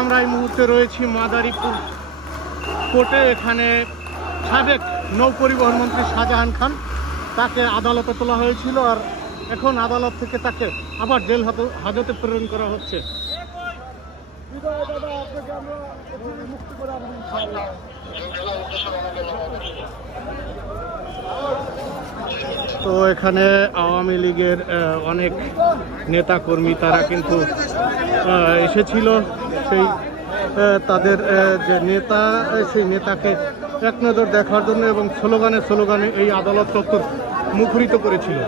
আমরা এই মুহূর্তে রয়েছি মাদারীপুর কোর্টে। এখানে সাবেক নৌ পরিবহন মন্ত্রী শাহজাহান খান, তাকে আদালতে তোলা হয়েছিল, আর এখন আদালত থেকে তাকে আবার জেল হাজতে প্রেরণ করা হচ্ছে। তো এখানে আওয়ামী লীগের অনেক নেতা কর্মী তারা কিন্তু এসেছিল, সেই তাদের যে নেতা সেই নেতাকে এক নজর দেখার জন্য এবং স্লোগানে এই আদালত চত্বর মুখরিত করেছিল।